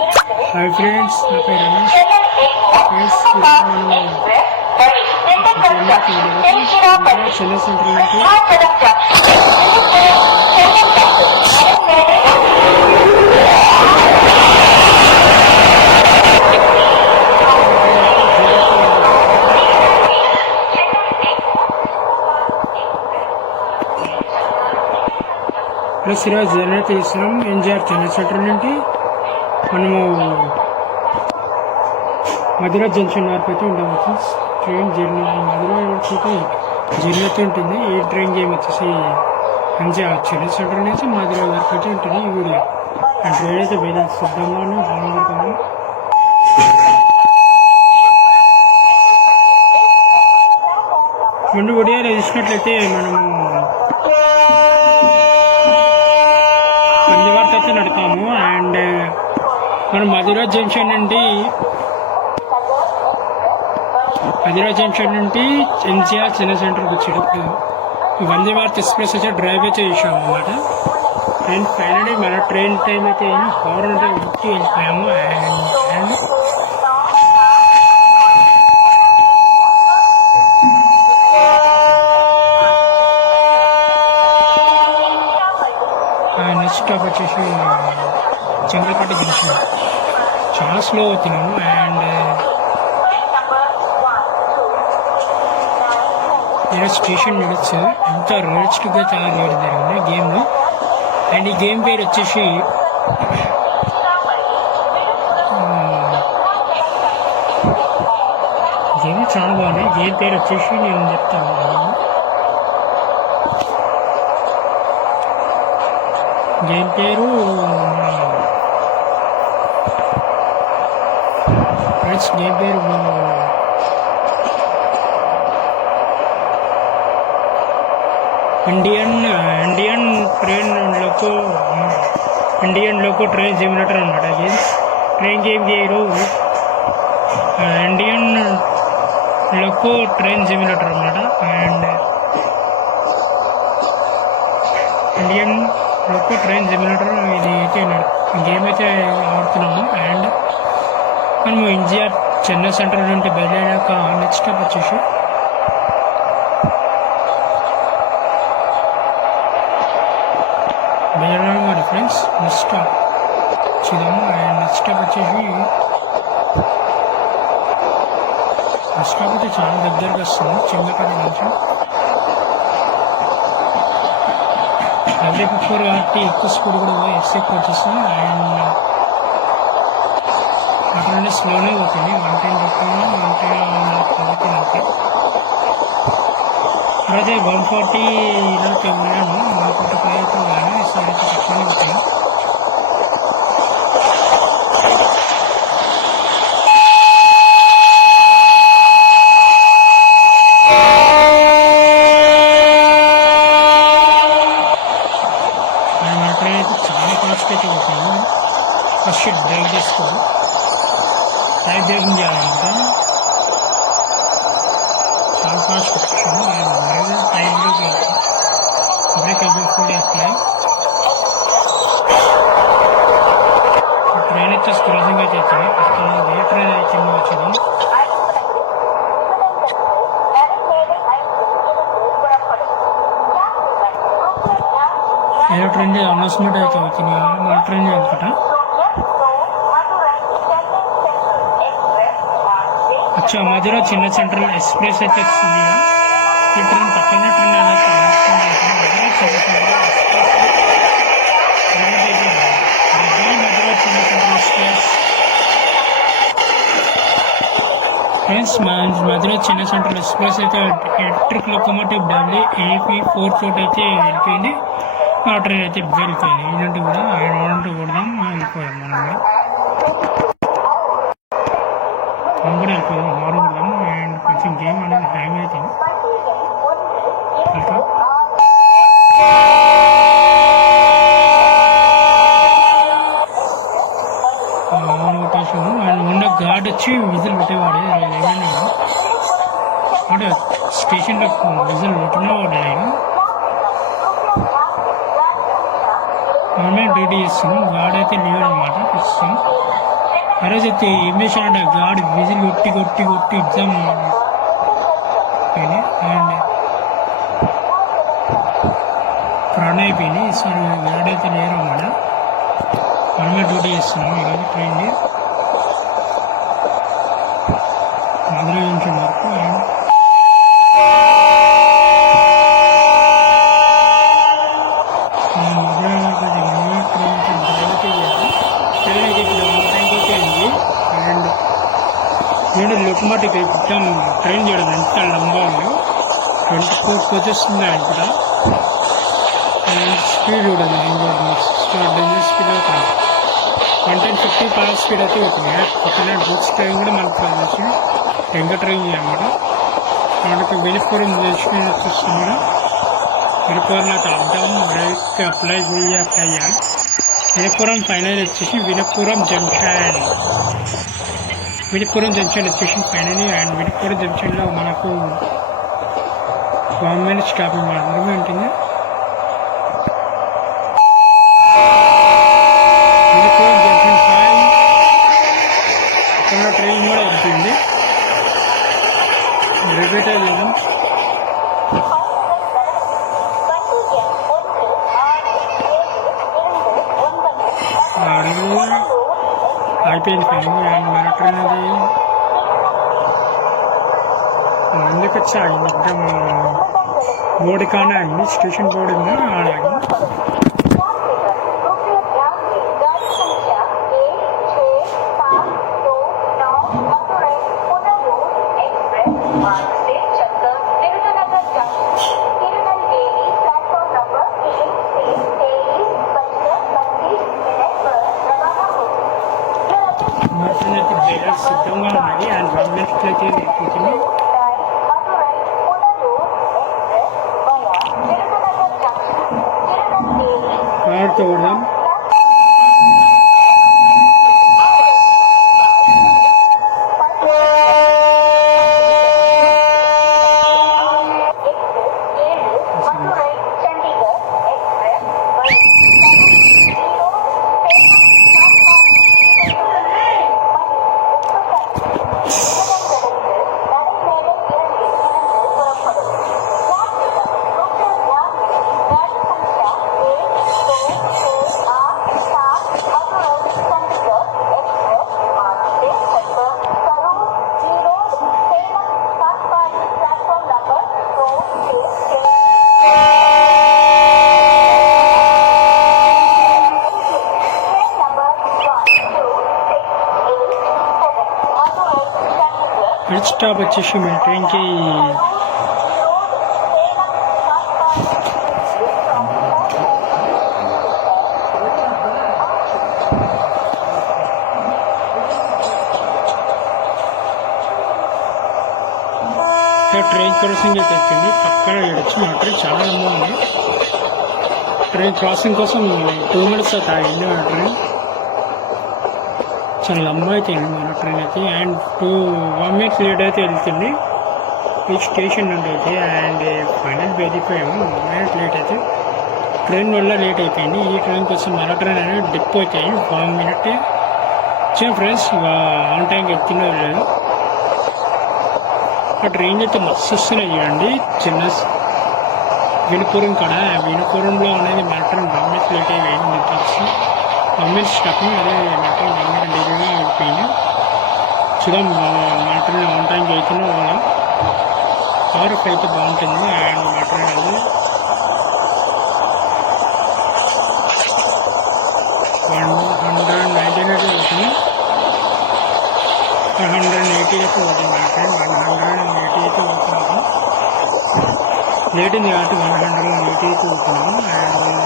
Hi friends, నా పేరు రమేష్. ఫ్రెండ్స్, చెన్నై సెంట్రల్ నుంచి ప్లస్ ఈరోజు జర్నీ తీస్తున్నాం. ఎన్జిఆర్ చెన్నై సెంట్రల్ నుండి మనము మధుర జంక్షన్ వరకు అయితే ఉండవచ్చు. ట్రైన్ జర్నీ మధుర అయితే జర్నీ అయితే ఉంటుంది. ఈ ట్రైన్ గేమ్ వచ్చేసి ఎన్జిఆర్ చెన్నై సెంట్రల్ నుంచి మధుర వరకు అయితే ఉంటుంది. ఈ వీడియో ఆ ట్రైన్ అయితే వేరే సిద్ధంగానే బాగుంటుంది. ముందు వీడియోలో చూసినట్లయితే మనము పంజవార్త అయితే నడతాము. అండ్ మనం మధుర జంక్షన్ నుండి ఎన్జిఆర్ చెన్నై సెంటర్కి వచ్చేటప్పుడు వందే భారత్ ఎక్స్ప్రెస్ అయితే డ్రైవ్ అయితే చేసాము అన్నమాట. అండ్ ఫైనలీ మన ట్రైన్ టైం అయితే హారన్ అంటే బుక్ వెళ్ళిపోయాము. అండ్ నెక్స్ట్ స్టాప్ వచ్చేసి చంద్రపాటి జంక్షన్. చాలా స్లో అవుతున్నాము. అండ్ స్టేషన్ నడచ్చు. ఎంత రియలిస్టిక్గా చాలా వేయడం జరిగింది గేమ్. అండ్ ఈ గేమ్ పేరు వచ్చేసి గేమ్ చాలా బాగుంది. గేమ్ పేరు వచ్చేసి నేను చెప్తాను. గేమ్ పేరు గేమ్ పేరు ఇండియన్ లోకో ట్రైన్ సిమ్యులేటర్ అనమాట. ట్రైన్ గేమ్ పేరు ఇండియన్ లోకో ట్రైన్ సిమ్యులేటర్ అనమాట. And Indian loco train simulator ఇది అయితే గేమ్ అయితే ఆడుతున్నాము. అండ్ మనము ఎన్జిఆర్ చెన్నై సెంట్రల్ నుండి బయలుదేరాక నెక్స్ట్ స్టాప్ వచ్చేసి బయలుదేరాము మరి ఫ్రెండ్స్. నెక్స్ట్ స్టాప్ చూద్దాము. అండ్ నెక్స్ట్ స్టాప్ వచ్చేసి నెక్స్ట్ స్టాప్ అయితే చాలా దగ్గరకు వస్తుంది. చిన్నపల్లి నుంచి డబ్ల్యూ4 కాబట్టి ఎక్కువ స్పీడ్ కూడా ఎక్కువ వచ్చేస్తుంది. అండ్ అక్కడ స్లోనే పోతుంది. 110 చెప్పాము, 110 ఓకే. అదే 140లోకి వెళ్ళాను. 145 అయితే వెళ్ళాను. ఈసారి అయితే తక్కువనే పోతాను. మన ట్రైన్ అయితే చాలా ఫాస్ట్ అయితే పోతాను. ఫస్ట్ బ్రేక్ చేసుకోవాలి. టైం బ్రేకింగ్ చేయాలన్నమాట. చాలా ఫాస్ట్ వచ్చాను. టైం బ్రేక్ అయిపోయి వేస్తాయి. ట్రైన్ వచ్చేసి క్రాసింగ్ అయితే వచ్చింది. ప్రస్తుతం ఏ ట్రైన్ అయితే వచ్చింది. ఏ ట్రైన్ అనౌన్స్మెంట్ అయితే వచ్చింది. మన ట్రైన్ అనుకుంటా. अच्छा मधुरा చెన్నై సెంట్రల్ ఎక్స్ప్రెస్ అయితే వస్తుంది. ఈ ట్రైన్ పక్కనే train Madurai Chennai central express. Friends, Madurai Chennai central express అయితే ఎలక్ట్రిక్ లోకోమోటివ్ WAP44 అయితే వెళ్ళిపోయింది. ఆ ట్రైన్ అయితే వెళ్ళిపోయింది. ఇలాంటి కూడా కొడదాం వెళ్ళిపోయాం. మనం కూడా వెళ్ళిపోయాం. మారుకుందాం. అండ్ కొంచెం గేమ్ అనేది హ్యాంగ్ అవుతుంది. కొట్టేసాము. అండ్ ఉన్న గార్డ్ వచ్చి విజిల్ పెట్టేవాడు. ఏమైనా అంటే స్టేషన్లో విజిల్ పెట్టినవాడు. ఆయన మనమే డ్యూటీ చేస్తున్నాం. గార్డ్ అయితే లేడు అనమాట. ప్రస్తుతం ఆ రోజు అయితే ఏం చేశాడంటే గాడి విజిల్ కొట్టి కొట్టి కొట్టి ఎగ్జామ్ అండ్ రన్ అయిపోయింది. ఈసారి గాడైతే లేరు అన్నమాట. మనమే డ్యూటీ చేస్తున్నాం ఈరోజు ట్రైన్ది మధురై నుంచి వరకు. మధురై వరకు ట్రైన్ అయితే ఇప్పుడు ఆన్ టైంకి అయితే అయింది. అండ్ నేను లోకమాటిక్ మొత్తం ట్రైన్ చేయడం ఎంత లంబా ఉంది, 24 కోచెస్ ఉన్నాయి అనుకుంటా. అండ్ స్పీడ్ చూడండి, స్పీడ్ అవుతుంది 150 per స్పీడ్ అయితే అవుతుంది. పక్కన బుక్స్ ట్రైన్ కూడా మనకు వచ్చి ఎంగ ట్రైన్ చేయమాట. మనకి వినుపురం చేసుకుని చూస్తున్నాడు. వినుపురం నాకు అర్థం బ్రేక్ అప్లై చేయాలి. వినుపురం ఫైనల్ వచ్చేసి వినుపురం జంక్షన్ వచ్చేసి ఫైనల్. అండ్ వినుపురం జంక్షన్లో మనకు 1 minute స్టాపింగ్ మాత్రమే ఉంటుంది. వినుపురం జంక్షన్ 5 అక్కడ ట్రైన్ కూడా ఉంటుంది. రిపీట్ అయ్యాం. అయిపోయింది ఫైనల్. అండ్ మన ట్రైన్ అది ముందుకు వచ్చి ఆగింది. బోర్డు కానీ ఆగింది, స్టేషన్ బోర్డు ఉంది ఆగింది. సిద్ధంగా ఉన్నది. అండ్ 1 minute అయితే కూర్చుని ఆడుతూ ఉన్నాం. నెక్స్ట్ స్టాప్ వచ్చేసి మన ట్రైన్కి ట్రైన్ క్రాసింగ్ అయితే ఎక్కింది. పక్కన ఏడొచ్చి మన ట్రైన్ చాలా లంబా ఉంది. ట్రైన్ క్రాసింగ్ కోసం 2 minutes అయితే ఆగింది మన ట్రైన్. చాలా లంబా అయితే మన ట్రైన్ అయితే. అండ్ 1 minute లేట్ అయితే వెళ్తుంది ఈ స్టేషన్ నుండి అయితే. అండ్ ఫైనల్ వెళ్ళిపోయాము. 1 minute లేట్ అయితే ట్రైన్ వల్ల లేట్ అయిపోయింది. ఈ ట్రైన్ కోసం మన ట్రైన్ అనేది డిప్ అవుతాయి. 1 minute వచ్చాం ఫ్రెండ్స్. ఆన్ టైంకి ఎక్కిందో లేదు. ఆ ట్రైన్ అయితే మస్తు వస్తున్నాయి చూడండి. చిన్న వినుపురం కాడ, వినుపురంలో అనేది మన ట్రైన్ 1 minute లేట్ అయిపోయింది. వచ్చి 1 minute స్టాపింగ్. అదే మన ట్రైన్ 1 minute డిలేగా అయిపోయింది. చూద్దాం మన ట్రైన్ ఆన్ టైంకి అవుతున్నా కూడా పవర్ అయితే బాగుంటుంది. అండ్ మన ట్రైన్ అది 119 అయితే అవుతుంది. 180 అయితే అవుతుంది మన ట్రైన్. 180 అయితే అవుతున్నాము. లేట్ ఉంది కాబట్టి 180 అయితే అవుతున్నాము. అండ్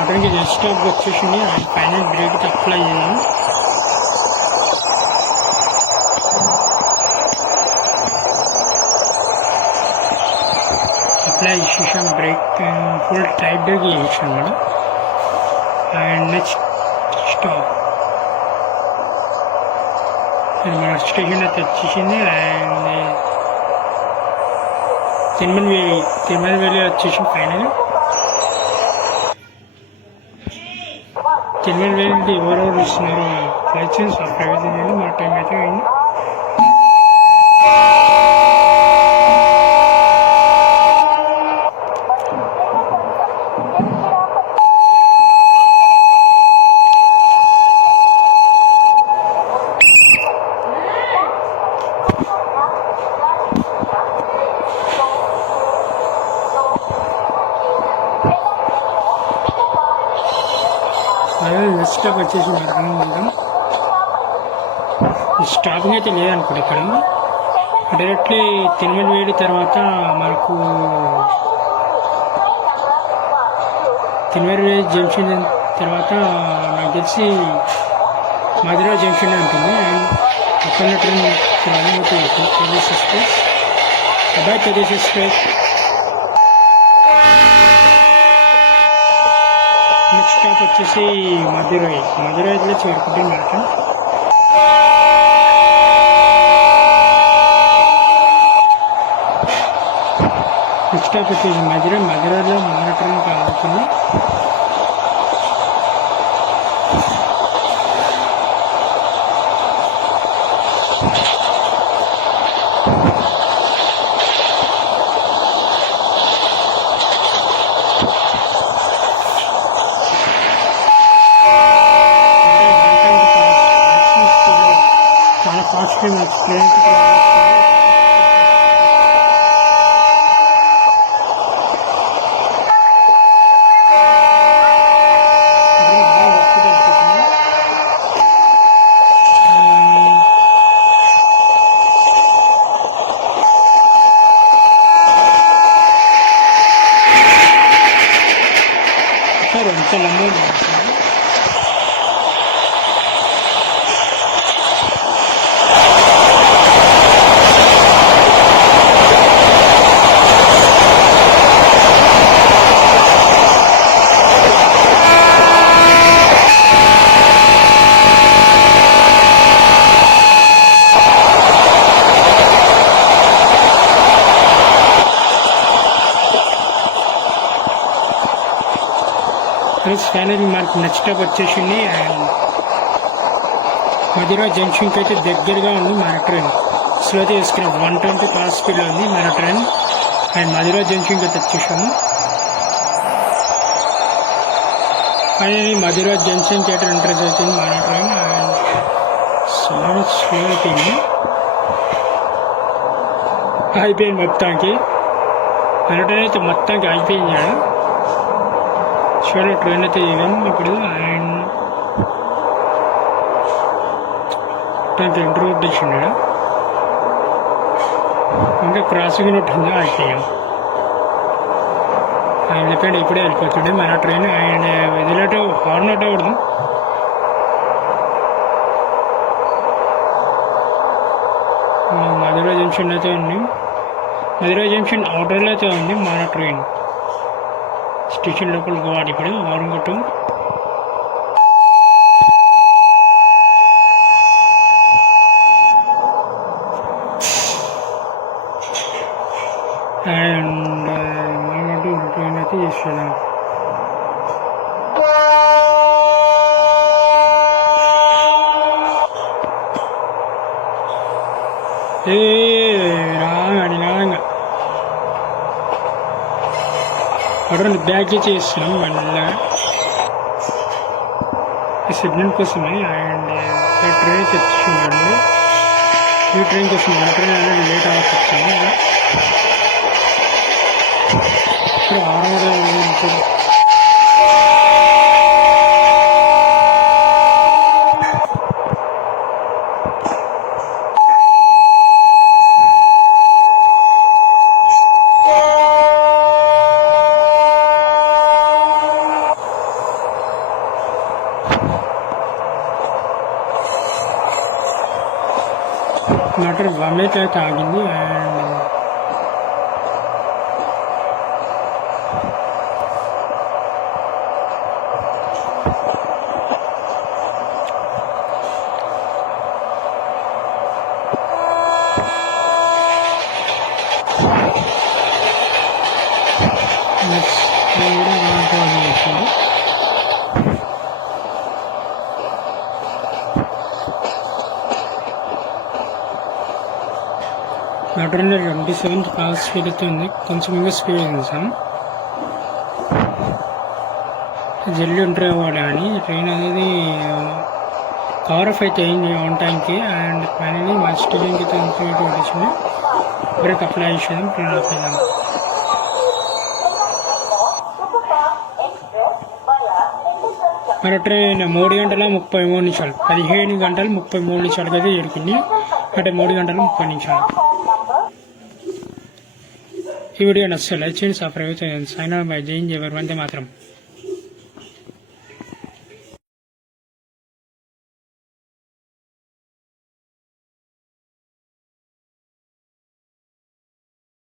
అతనికి జస్ట్ స్టాప్ వచ్చేసింది. అండ్ ఫైనల్ బ్రేక్ అప్లై చేయాలి. అప్లై చేసాం. బ్రేక్ ఫుల్ టైట్ బ్రేక్ చేసాం మేడం. అండ్ నెక్స్ట్ స్టాప్ మన స్టేషన్ అయితే వచ్చేసింది. అండ్ తిరుమల వెళ్ళి వచ్చేసి ఫైనల్ 8,000 ఎవరెవరు ఇస్తున్నారు లైసెన్స్ ప్రైవేట్ చేయండి. మా టైం అయితే అయింది. అదే నెక్స్ట్ స్టాప్ వచ్చేసి మార్గంలో ఉంటాం. స్టాపింగ్ అయితే లేదనుకోండి ఇక్కడ. డైరెక్ట్లీ తిరుమలవేడి తర్వాత మనకు తిరుమలవేడి జంక్షన్ తర్వాత నాకు తెలిసి మధురా జంక్షన్ ఉంటుంది. అండ్ అక్కడ ట్రైన్ ప్రదేశ్ ఎక్స్ప్రెస్ అబ్బాయి ప్రదేశ్ ఎక్స్ప్రెస్. నెక్స్ట్ స్టాప్ వచ్చేసి మధురైలో చేరుకుంటుంది మాట. నెక్స్ట్ స్టాప్ వచ్చేసి మధురైలో మానిటరింగ్ కావాల్సింది. చాలా ఫాస్ట్గా ట్రైన్ ఎంత లంబం ఫైనల్ మనకు నెక్స్ట్ స్టాప్ వచ్చేసింది. అండ్ మధురా జంక్షన్కి అయితే దగ్గరగా ఉంది మన ట్రైన్. స్లో చేసుకుని 120 కార్ స్పీడ్లో ఉంది మన ట్రైన్. అండ్ మధురా జంక్షన్కి అయితే వచ్చేసాము. ఫైనల్లీ మధురా జంక్షన్కి అయితే ఎంట్రెన్స్ అవుతుంది మన ట్రైన్. అండ్ చాలా స్లో అయిపోయింది. మొత్తానికి మన ట్రైన్ అయితే మొత్తానికి అయిపోయింది. చూడండి ట్రైన్ అయితే దిగాము ఇప్పుడు. అండ్ ఇంటర్వ్యూ ఇచ్చిండ ఇంకా క్రాసింగ్ ఉంటుందో అయిపోయాం. ఆయన చెప్పండి ఇప్పుడే వెళ్ళిపోతుండే మన ట్రైన్. అండ్ వదిలేటో హార్న్ అవ్వకూడదు. మధురా జంక్షన్ అయితే ఉంది. మధురా జంక్షన్ అవుటర్లో అయితే ఉంది మన ట్రైన్. స్టేషన్ లోపలికి పోవాలి ఇప్పుడు. వారంగట్టు అండ్ వారంగట్టు ట్రైన్ అయితే చేస్తున్నాం. రాగా ఆర్డర్ బ్యాక్ చేస్తున్నాం మళ్ళీ సిగ్నల్ కోసమే. అండ్ ట్రైన్ తెచ్చుకున్నాండి. ఈ ట్రైన్ కోసం మన ట్రైన్ అనేది లేట్ అవ్వాల్సి వచ్చింది. ఇప్పుడు 6 మటర్ వమేట్ అయితే ఆగింది. అండ్ నెక్స్ట్ కూడా వచ్చింది. ట్రైన్ 27th ఫాస్ట్ స్పీడ్ అయితే ఉంది, కొంచెం ఇంకా స్పీడ్ ఉంది సార్. జల్దీ ఉంటారు అవ్వాలి అని ట్రైన్ అనేది కవర్ ఆఫ్ అయితే అయింది ఆన్ టైంకి. అండ్ ఫైనలీ మా స్టేడియంకి అయితే ఇన్ఫర్మేటివ్ వచ్చింది. బ్రేక్ అప్లై చేసేదాం, ట్రైన్ ఆఫ్ అయ్యాం. మరి ట్రైన్ 3 గంటల 33 నిమిషాలు 15 గంటలు 33 నిమిషాలకి అయితే చేరుకుంది. అంటే 3 గంటల 30 నిమిషాలు. ఈ వీడియో నచ్చితే లైక్ చేయండి, సబ్స్క్రైబ్ చేయండి. సైన్ బై జై హింద్, వందే మాతరం.